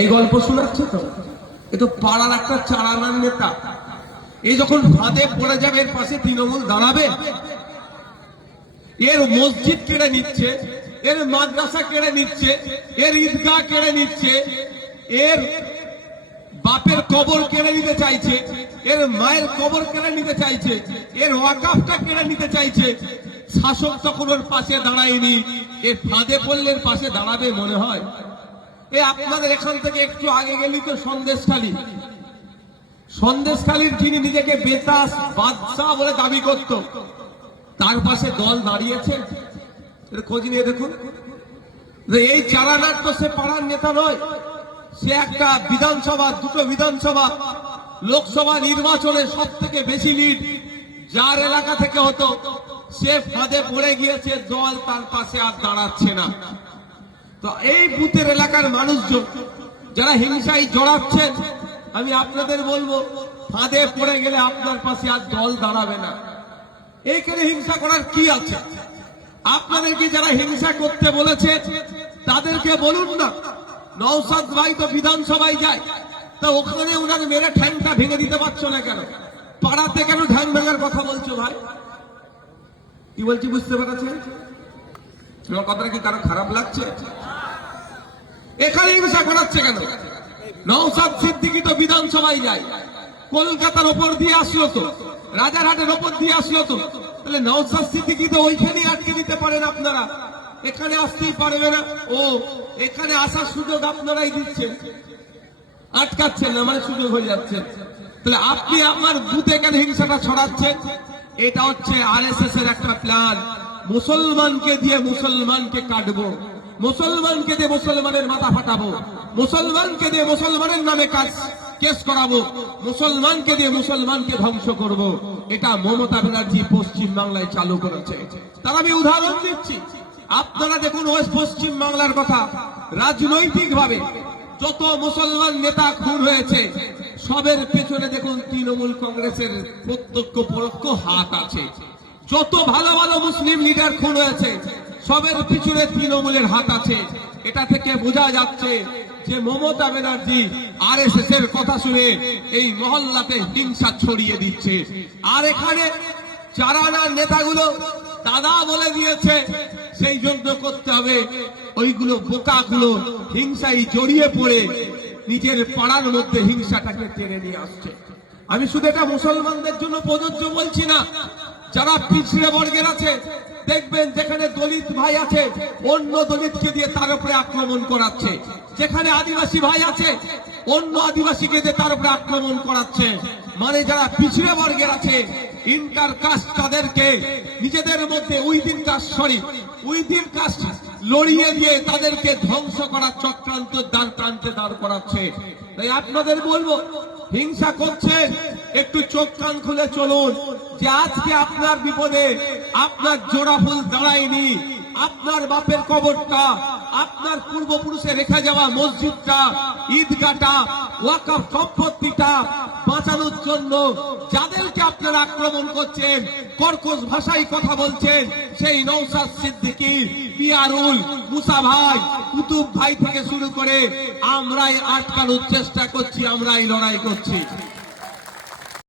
এই গল্প শোনাচ্ছে তো, এ তো পাড়ার একটা চারানার নেতা। এই যখন ফাঁদে পড়ে যাবে, এর পাশে তৃণমূল দাঁড়াবে? এর মসজিদ কেড়ে নিচ্ছে, এর মাদ্রাসা কেড়ে নিচ্ছে, এর ঈদগাহ কেড়ে নিচ্ছে, এর বাপের কবর কেড়ে নিতে চাইছে, এর মায়ের কবর কেড়ে নিতে চাইছে, এর ওয়াকাফটা কেড়ে নিতে চাইছে। শাসক তখন ওর পাশে দাঁড়ায়নি, এর ফাঁদে পড়লে পাশে দাঁড়াবে মনে হয়? আপনাদের এখান থেকে একটু আগে গেলি তো সন্দেশখালী, সন্দেশখালীর যিনি নিজেকে বেতাস বাদশাহ বলে দাবি করত, তার পাশে দল দাঁড়িয়েছে। খোঁজ নিয়ে দেখুন, এই চারানার তো সে পাড়ার নেতা নয়, সে একটা বিধানসভা, দুটো বিধানসভা, লোকসভা নির্বাচনে সব থেকে বেশি লিড যার এলাকা থেকে হতো, সে ফাঁদে পড়ে গিয়েছে, দল তার পাশে আর দাঁড়াচ্ছে না। তো এই বুথের এলাকার মানুষজন যারা হিংসায় জড়াচ্ছেন, আমি আপনাদের বলবো, ফাঁদে পড়ে গেলে আপনার পাশে আর দল দাঁড়াবে না। এইখানে হিংসা করার কি আছে? আপনাদেরকে যারা হিংসা করতে বলেছে তাদেরকে বলুন না, নওশাদ ভাই তো বিধানসভায় যায়, তা ওখানে ওনার মেরে ঠ্যাংটা ভেঙে দিতে পারছো না কেন? পাড়াতে কেন ঠ্যাং ভাঙার কথা বলছো ভাই? কি বলছি বুঝতে পেরেছেন? তোমার কথাটা কি কারো খারাপ লাগছে? এখানে হিংসা করাচ্ছে কেন? নওশাদ সিদ্দিকী তো বিধানসভায় যায়, কলকাতার ওপর দিয়ে আসলো তো, রাজারহাটের ওপর দিয়ে আসলো তো, তাহলে নওশাদ সিদ্দিকী তো ওইখানেই আটকে দিতে পারেন আপনারা, এখানে আসতেই পারবে না। ও এখানে আসার সুযোগ আপনারাই দিচ্ছেন, আটকাচ্ছেন না, মানে সুযোগ হয়ে যাচ্ছে। তাহলে আপনি আমার বুথে কেন হিংসাটা ছড়াচ্ছেন? এটা হচ্ছে আরএসএস এর একটা প্ল্যান। মুসলমানকে দিয়ে মুসলমানকে কাটবো, মুসলমানকে দিয়ে মুসলমানের মাথা ফাটাবো, মুসলমানকে দিয়ে মুসলমানের নামে কেস করাবো, মুসলমানকে দিয়ে মুসলমানকে ধ্বংস করব। এটা মমতা ব্যানার্জি পশ্চিম বাংলায় চালু করেছে। তার আমি উদাহরণ দিচ্ছি, আপনারা দেখুন ওয়েস্ট পশ্চিম বাংলার কথা, রাজনৈতিক ভাবে যত মুসলমান নেতা খুন হয়েছে, সবের পেছনে দেখুন তৃণমূল কংগ্রেসের প্রত্যক্ষ পরোক্ষ হাত আছে। যত ভালো ভালো মুসলিম লিডার খুন হয়েছে, সবের পিছনে তৃণমূলের হাত আছে। এটা থেকে বোঝা যাচ্ছে যে মমতা ব্যানার্জি আরএসএস এর কথা শুনে এই মহল্লাতে হিংসা ছড়িয়ে দিচ্ছে। আর এখানে চারানার নেতাগুলো দাদা বলে দিয়েছে, সেই জন্য করতে হবে, ওইগুলো বোকাগুলো হিংসায় জড়িয়ে পড়ে নিজের পাড়ার মধ্যে হিংসাটাকে টেনে নিয়ে আসছে। আমি শুধু এটা মুসলমানদের জন্য প্রযোজ্য বলছি না, যারা পিছড়ে বর্গের আছে, দেখবেন যেখানে দলিত ভাই আছে, অন্য দলিতকে দিয়ে তার উপরে আক্রমণ করাচ্ছে। যেখানে আদিবাসী ভাই আছে, অন্য আদিবাসীকে দিয়ে তার উপরে আক্রমণ করাচ্ছে। মানে যারা পিছড়ে বর্গের আছে, ইন্টার কাস্ট, তাদেরকে নিজেদের মধ্যে উইদিন কাস্ট লড়িয়ে দিয়ে তাদেরকে ধ্বংস করার চক্রান্ত প্রান্তে দাঁড় করাচ্ছে। তাই আপনাদের বলবো, হিংসা করছেন, একটু চোখ কান খুলে চলুন, যে আজকে আপনার বিপদে আপনার জোড়া ফুল দাঁড়ায়নি, আপনার বাপের কবরটা, আপনার পূর্বপুরুষে রেখে যাওয়া মসজিদটা, ঈদগাহটা, ওয়াকফ সম্পত্তিটা বাঁচানোর জন্য যাদেরকে আপনারা আক্রমণ করছেন, কর্কশ ভাষায় কথা বলছেন, সেই নওশাদ সিদ্দিকী, পিয়ারুল, মুসা ভাই, কুতুব ভাই থেকে শুরু করে আমরাই আটকানোর চেষ্টা করছি, আমরাই লড়াই করছি।